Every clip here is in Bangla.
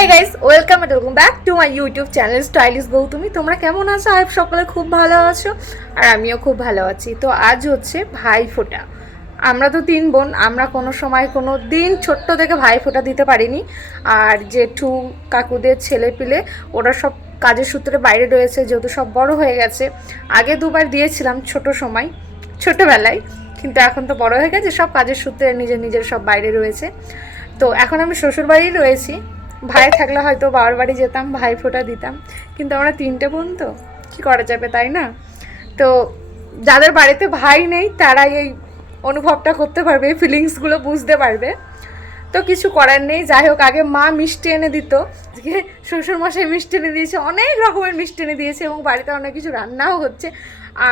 Welcome and welcome back to my YouTube channel stylish Gautami তোমরা কেমন আছো? আই সকলে খুব ভালো আছো আর আমিও খুব ভালো আছি। তো আজ হচ্ছে ভাই ফোঁটা। আমরা তো তিন বোন, আমরা কোনো সময় কোনো দিন ছোট্ট থেকে ভাই ফোঁটা দিতে পারিনি। আর জেঠু, কাকুদের ছেলে পিলে, ওরা সব কাজের সূত্রে বাইরে রয়েছে, যেহেতু সব বড় হয়ে গেছে। আগে দুবার দিয়েছিলাম ছোট সময়, ছোটোবেলায়, কিন্তু এখন তো বড় হয়ে গেছে, সব কাজের সূত্রে নিজের নিজের সব বাইরে রয়েছে। তো এখন আমি শ্বশুর বাড়িই রয়েছি। ভাই থাকলে হয়তো বাবার বাড়ি যেতাম, ভাই ফোঁটা দিতাম। কিন্তু আমরা তিনটে বোন তো, কী করা যাবে তাই না? তো যাদের বাড়িতে ভাই নেই, তারাই এই অনুভবটা করতে পারবে, এই ফিলিংসগুলো বুঝতে পারবে। তো কিছু করার নেই, যাই হোক, আগে মা মিষ্টি এনে দিত। শ্বশুর মশাই মিষ্টি এনে দিয়েছে, অনেক রকমের মিষ্টি এনে দিয়েছে এবং বাড়িতে অনেক কিছু রান্নাও হচ্ছে।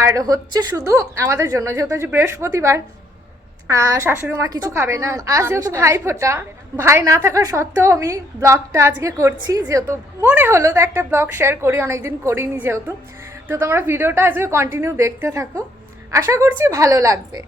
আর হচ্ছে শুধু আমাদের জন্য, যেহেতু বৃহস্পতিবার শাশুড়ি মা কিছু খাবে না। আজ যেহেতু ভাই ফোটা ভাই না থাকার সত্ত্বেও আমি ব্লগটা আজকে করছি। যেহেতু মনে হলো তো একটা ব্লগ শেয়ার করি অনেকদিন করিনি যেহেতু। তো তোমরা ভিডিওটা আজকে কন্টিনিউ দেখতে থাকো। আশা করছি ভালো লাগবে।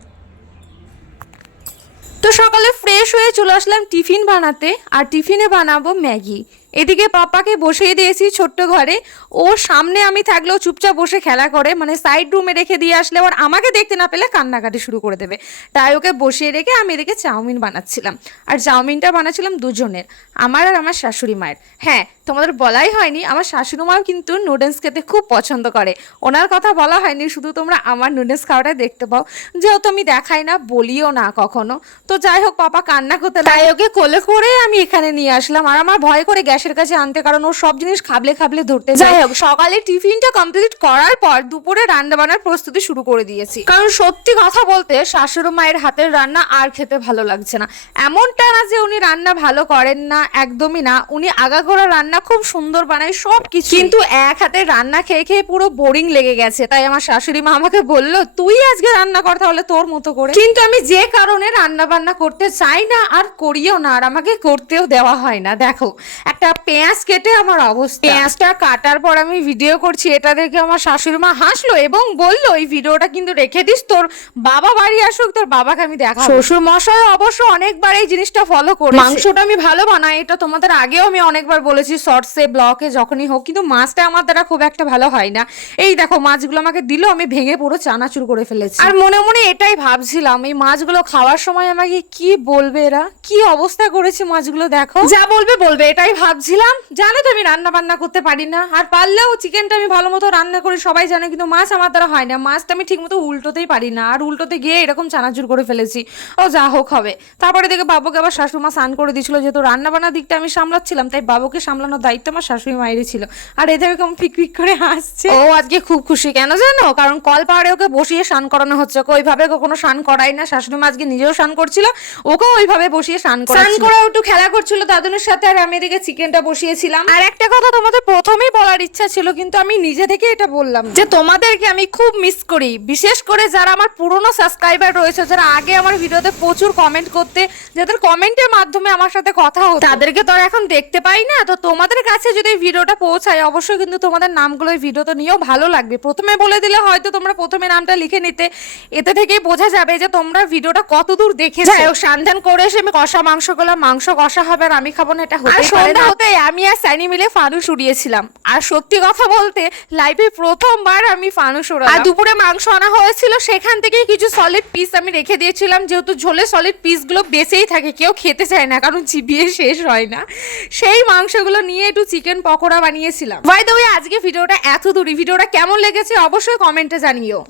তো সকালে ফ্রেশ হয়ে চলে আসলাম টিফিন বানাতে আর টিফিনে বানাবো ম্যাগি। এদিকে পাপাকে বসিয়ে দিয়েছি ছোট্ট ঘরে। ওর সামনে আমি থাকলেও চুপচাপ বসে খেলা করে মানে সাইড রুমে রেখে দিয়ে আসলে আবার আমাকে দেখতে না পেলে কান্নাকাটি শুরু করে দেবে। তাই ওকে বসিয়ে রেখে আমি এদিকে চাউমিন বানাচ্ছিলাম। আর চাউমিনটা বানাচ্ছিলাম দুজনের আমার আর আমার শাশুড়ি মায়ের। হ্যাঁ তোমাদের বলাই হয়নি আমার শাশুড়ি মাও কিন্তু নুডলস খেতে খুব পছন্দ করে। ওনার কথা বলা হয়নি শুধু তোমরা আমার নুডলস খাওয়াটা দেখতে পাও। যেহেতু আমি দেখাই না বলিও না কখনো। তো যাই হোক পাপা কান্না করতে তাই ওকে কোলে করে আমি এখানে নিয়ে আসলাম আর আমার ভয় করে গ্যাসের কাছে আনতে কারণ ও সব জিনিস খাবলে খাবলে ধরতে যাই হোক সকালে টিফিনটা কমপ্লিট করার পর দুপুরে রান্না বান্নার প্রস্তুতি শুরু করে দিয়েছি। কারণ সত্যি কথা বলতে শাশুড়ি মায়ের হাতের রান্না আর খেতে ভালো লাগছে না। এমনটা না যে উনি রান্না ভালো করেন না একদমই না। উনি আগাগোড়া রান্না খুব সুন্দর বানায় সব কিছু কিন্তু এক হাতে রান্না খেয়ে খেয়ে পুরো বোরিং লেগে গেছে। তাই আমার শাশুড়ি মা আমাকে বলল তুই আজকে রান্না কর তাহলে তোর মতো করে। কিন্তু আমি যে কারণে রান্না বান্না করতে চাই না আর করিও না আর আমাকে করতেও দেওয়া হয় না। দেখো একটা পেঁয়াজ কেটে আমার অবস্থা। পেঁয়াজটা কাটার পর আমি ভিডিও করছি এটা দেখে আমার শাশুড়ি মা হাসলো এবং বলল এই ভিডিওটা কিন্তু রেখে দিস তোর বাবা বাড়ি আসুক তোর বাবাকে আমি দেখা শ্বশুর মশাই অবশ্য অনেকবার এই জিনিসটা ফলো করে মাংসটা আমি ভালো বানাই এটা তোমাদের আগেও আমি অনেকবার বলেছি শর্টসে ব্লকে যখনই হোক কিন্তু মাছটা আমার দ্বারা খুব একটা ভালো হয় না। এই দেখো মাছগুলো আমাকে দিল আমি ভেঙে পুরো চানাচুর করে ফেলেছি। আর মনে মনে এটাই ভাবছিলাম এই মাছগুলো খাওয়ার সময় আমাকে কি বলবে এরা? কি অবস্থা করেছে মাছগুলো দেখো। যা বলবে বলবে এটাই ভাবছিলাম জানো তো আমি রান্না বান্না করতে পারি না আর পারলেও চিকেনটা আমি ভালো মতো রান্না করি সবাই জানে কিন্তু মাছ আমার দ্বারা হয় না মাছটা আমি ঠিক মতো উল্টোতেই পারি না আর উল্টোতে গিয়ে এরকম চানাচুর করে ফেলেছি। ও যা হোক হবে। তারপরে দেখে বাবুকে আবার শাশুড়ি মা স্নান করে দিয়েছিল যেহেতু রান্না বান্নার দিকটা আমি সামলাচ্ছিলাম তাই বাবুকে সামলানোর দায়িত্ব আমার শাশুড়ি মায়েরই ছিল। আর এদের এরকম ফিক ফিক করে হাসছে। ও আজকে খুব খুশি কেন জানো? কারণ কল পাহাড়ে ওকে বসিয়ে স্নান করানো হচ্ছে ওকে ওইভাবে কখনো স্নান করাই না শাশুড়ি মা আজকে নিজেও স্নান করছিল ওকেও ওইভাবে বসিয়ে স্নান করা স্নান করে একটু খেলা করছিল দাদুনের সাথে আর আমি এদিকে চিকেনটা বসিয়েছিলাম। আর একটা কথা তোমাদের প্রথমেই বলার ইচ্ছা ছিল কিন্তু আমি নিজে থেকে এটা বললাম যে তোমাদেরকে আমি খুব মিস করি। বিশেষ করে যারা আমার পুরনো সাবস্ক্রাইবার রয়েছে যারা আগে আমার ভিডিওতে প্রচুর কমেন্ট করতে যাদের কমেন্টের মাধ্যমে আমার সাথে কথা হতো তাদেরকে তো এখন দেখতে পাই না। তো তোমাদের কাছে যদি ভিডিওটা পৌঁছায় অবশ্যই কিন্তু তোমাদের নামগুলো এই ভিডিওতে নিয়েও ভালো লাগবে। প্রথমে বলে দিলে হয়তো তোমরা প্রথমে নামটা লিখে নিতে। এতে থেকেই বোঝা যাবে যে তোমরা ভিডিওটা কতদূর দেখে যাই হোক সান্ধান করে এসে আমি কষা মাংস করলাম। মাংস কষা হবে আর আমি খাব না এটা হতে পারে আমি আর সানি মিলে ফানুস উড়িয়েছিলাম। আর সত্যি কথা বলতে লাইফে প্রথমবার আমি ফানুস উড়ালাম। আর দুপুরে মাংস আনা হয়েছিল, সেখান থেকেই কিছু সলিড পিস আমি রেখে দিয়েছিলাম। যেহেতু ঝোলে সলিড পিসগুলো বেঁচেই থাকে, কেউ খেতে চায় না, কারণ চিবিয়ে শেষ হয় না। সেই মাংসগুলো নিয়ে একটু চিকেন পকোড়া বানিয়েছিলাম। বাই দ্য ওয়ে আজকে ভিডিওটা এত দূরই ভিডিওটা কেমন লেগেছে অবশ্যই কমেন্টে জানিও।